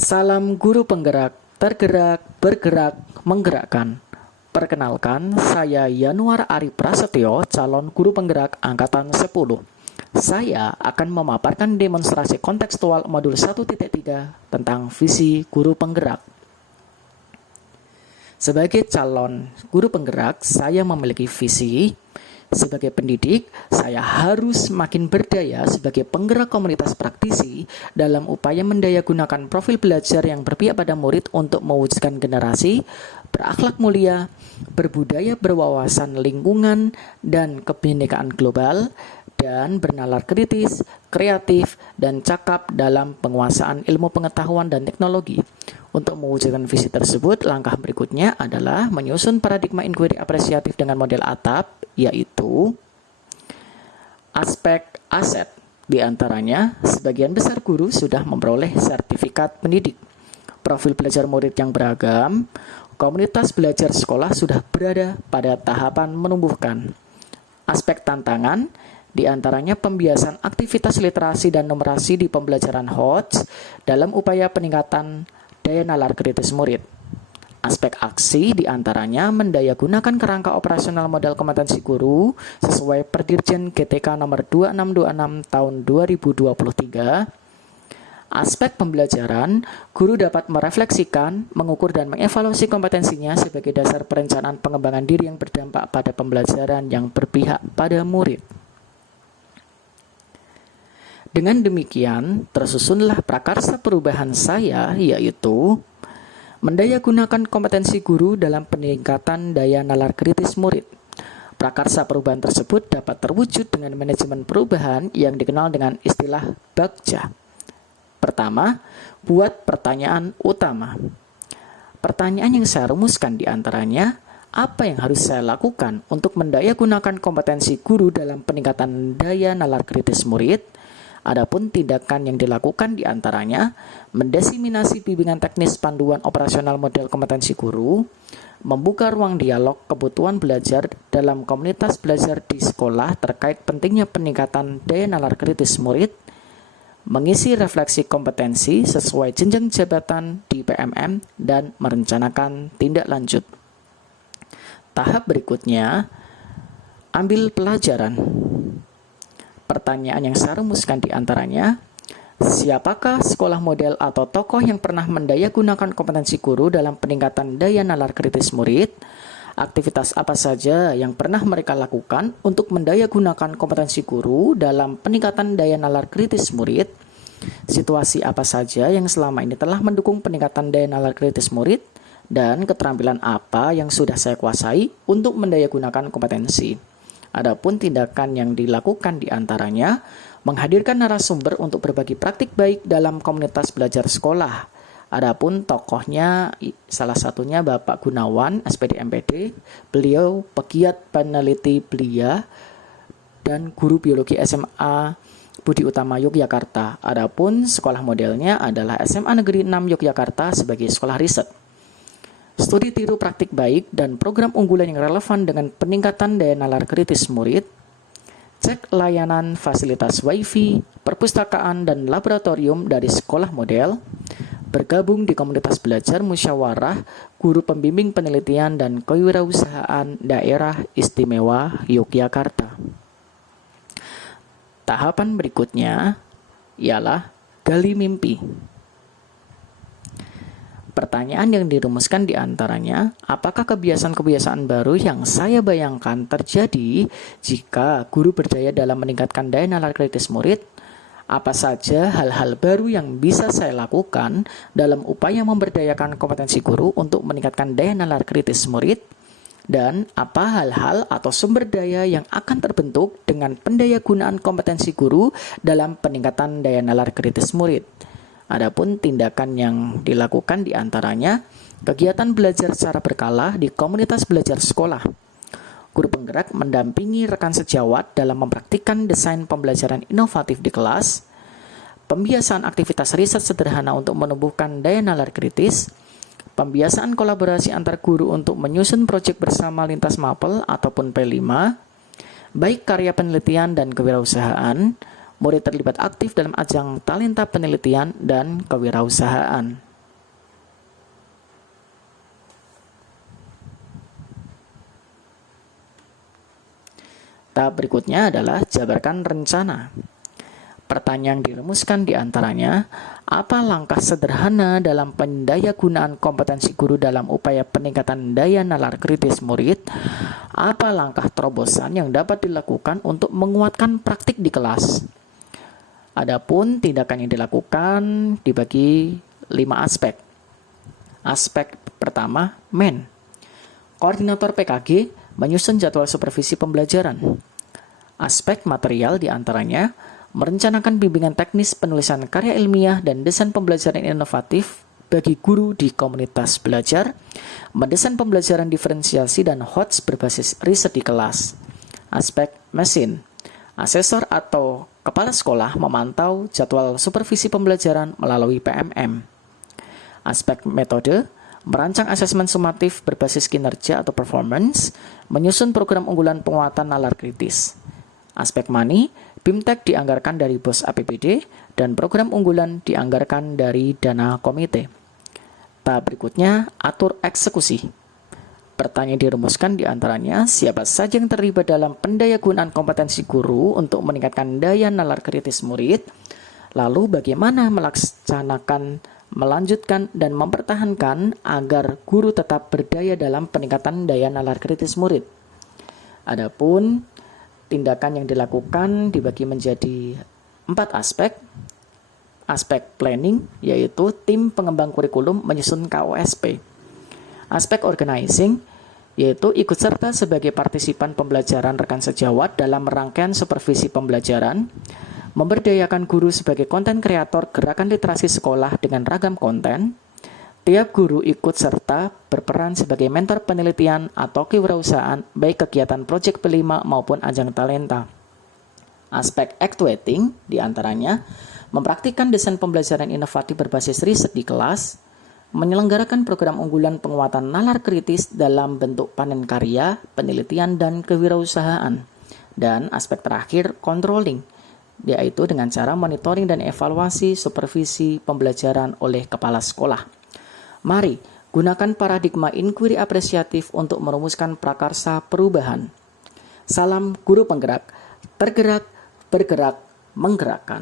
Salam guru penggerak, tergerak, bergerak, menggerakkan. Perkenalkan, saya Yanuar Ari Prasetyo, calon guru penggerak angkatan 10. Saya akan memaparkan demonstrasi kontekstual modul 1.3 tentang visi guru penggerak. Sebagai calon guru penggerak, saya memiliki visi. Sebagai pendidik, saya harus makin berdaya sebagai penggerak komunitas praktisi dalam upaya mendayagunakan profil belajar yang berpihak pada murid untuk mewujudkan generasi berakhlak mulia, berbudaya berwawasan lingkungan dan kebinekaan global, dan bernalar kritis, kreatif, dan cakap dalam penguasaan ilmu pengetahuan dan teknologi. Untuk mewujudkan visi tersebut, langkah berikutnya adalah menyusun paradigma inquiry apresiatif dengan model ATAP, yaitu aspek aset. Di antaranya, sebagian besar guru sudah memperoleh sertifikat pendidik. Profil belajar murid yang beragam, komunitas belajar sekolah sudah berada pada tahapan menumbuhkan. Aspek tantangan, di antaranya pembiasan aktivitas literasi dan numerasi di pembelajaran HOTS dalam upaya peningkatan daya nalar kritis murid. Aspek aksi diantaranya mendayagunakan kerangka operasional model kompetensi guru sesuai Perdirjen GTK nomor 2626 tahun 2023. Aspek pembelajaran, guru dapat merefleksikan, mengukur dan mengevaluasi kompetensinya sebagai dasar perencanaan pengembangan diri yang berdampak pada pembelajaran yang berpihak pada murid. Dengan demikian, tersusunlah prakarsa perubahan saya, yaitu mendayagunakan kompetensi guru dalam peningkatan daya nalar kritis murid. Prakarsa perubahan tersebut dapat terwujud dengan manajemen perubahan yang dikenal dengan istilah BAKJA. Pertama, buat pertanyaan utama. Pertanyaan yang saya rumuskan di antaranya, apa yang harus saya lakukan untuk mendayagunakan kompetensi guru dalam peningkatan daya nalar kritis murid? Adapun tindakan yang dilakukan di antaranya mendesiminasi bimbingan teknis panduan operasional model kompetensi guru, membuka ruang dialog kebutuhan belajar dalam komunitas belajar di sekolah terkait pentingnya peningkatan daya nalar kritis murid, mengisi refleksi kompetensi sesuai jenjang jabatan di PMM, dan merencanakan tindak lanjut. Tahap berikutnya, ambil pelajaran. Pertanyaan yang saya rumuskan di antaranya, siapakah sekolah model atau tokoh yang pernah mendayagunakan kompetensi guru dalam peningkatan daya nalar kritis murid? Aktivitas apa saja yang pernah mereka lakukan untuk mendayagunakan kompetensi guru dalam peningkatan daya nalar kritis murid? Situasi apa saja yang selama ini telah mendukung peningkatan daya nalar kritis murid? Dan keterampilan apa yang sudah saya kuasai untuk mendayagunakan kompetensi? Adapun tindakan yang dilakukan di antaranya menghadirkan narasumber untuk berbagi praktik baik dalam komunitas belajar sekolah. Adapun tokohnya salah satunya Bapak Gunawan, SPD MPD, beliau pegiat peneliti belia dan guru biologi SMA Budi Utama Yogyakarta. Adapun sekolah modelnya adalah SMA Negeri 6 Yogyakarta sebagai sekolah riset. Studi tiru praktik baik dan program unggulan yang relevan dengan peningkatan daya nalar kritis murid, cek layanan fasilitas WiFi, perpustakaan, dan laboratorium dari sekolah model, bergabung di komunitas belajar musyawarah, guru pembimbing penelitian dan kewirausahaan daerah istimewa Yogyakarta. Tahapan berikutnya ialah gali mimpi. Pertanyaan yang dirumuskan di antaranya, apakah kebiasaan-kebiasaan baru yang saya bayangkan terjadi jika guru berdaya dalam meningkatkan daya nalar kritis murid? Apa saja hal-hal baru yang bisa saya lakukan dalam upaya memberdayakan kompetensi guru untuk meningkatkan daya nalar kritis murid? Dan apa hal-hal atau sumber daya yang akan terbentuk dengan pendayagunaan kompetensi guru dalam peningkatan daya nalar kritis murid? Adapun tindakan yang dilakukan di antaranya kegiatan belajar secara berkala di komunitas belajar sekolah. Guru penggerak mendampingi rekan sejawat dalam mempraktikkan desain pembelajaran inovatif di kelas, pembiasaan aktivitas riset sederhana untuk menumbuhkan daya nalar kritis, pembiasaan kolaborasi antar guru untuk menyusun proyek bersama lintas mapel ataupun P5, baik karya penelitian dan kewirausahaan, murid terlibat aktif dalam ajang talenta penelitian dan kewirausahaan. Tahap berikutnya adalah jabarkan rencana. Pertanyaan yang dirumuskan diantaranya, apa langkah sederhana dalam pendayagunaan kompetensi guru dalam upaya peningkatan daya nalar kritis murid? Apa langkah terobosan yang dapat dilakukan untuk menguatkan praktik di kelas? Adapun tindakan yang dilakukan dibagi 5 aspek. Aspek pertama, MEN. Koordinator PKG menyusun jadwal supervisi pembelajaran. Aspek material diantaranya, merencanakan bimbingan teknis penulisan karya ilmiah dan desain pembelajaran inovatif bagi guru di komunitas belajar, mendesain pembelajaran diferensiasi dan HOTS berbasis riset di kelas. Aspek mesin, asesor atau kepala sekolah memantau jadwal supervisi pembelajaran melalui PMM. Aspek metode, merancang asesmen sumatif berbasis kinerja atau performance, menyusun program unggulan penguatan nalar kritis. Aspek money, BIMTEK dianggarkan dari BOS APBD dan program unggulan dianggarkan dari dana komite. Tahap berikutnya, atur eksekusi. Pertanyaan dirumuskan diantaranya, siapa saja yang terlibat dalam pendayagunaan kompetensi guru untuk meningkatkan daya nalar kritis murid, lalu bagaimana melaksanakan, melanjutkan, dan mempertahankan agar guru tetap berdaya dalam peningkatan daya nalar kritis murid. Adapun tindakan yang dilakukan dibagi menjadi 4 aspek. Aspek planning, yaitu tim pengembang kurikulum menyusun KOSP. Aspek organizing, yaitu ikut serta sebagai partisipan pembelajaran rekan sejawat dalam rangkaian supervisi pembelajaran, memberdayakan guru sebagai konten kreator gerakan literasi sekolah dengan ragam konten. Tiap guru ikut serta berperan sebagai mentor penelitian atau kewirausahaan baik kegiatan proyek P5 maupun ajang talenta. Aspek actuating diantaranya mempraktikkan desain pembelajaran inovatif berbasis riset di kelas, menyelenggarakan program unggulan penguatan nalar kritis dalam bentuk panen karya, penelitian, dan kewirausahaan. Dan aspek terakhir, controlling, yaitu dengan cara monitoring dan evaluasi supervisi pembelajaran oleh kepala sekolah. Mari gunakan paradigma inquiry apresiatif untuk merumuskan prakarsa perubahan. Salam guru penggerak, tergerak, bergerak, menggerakkan.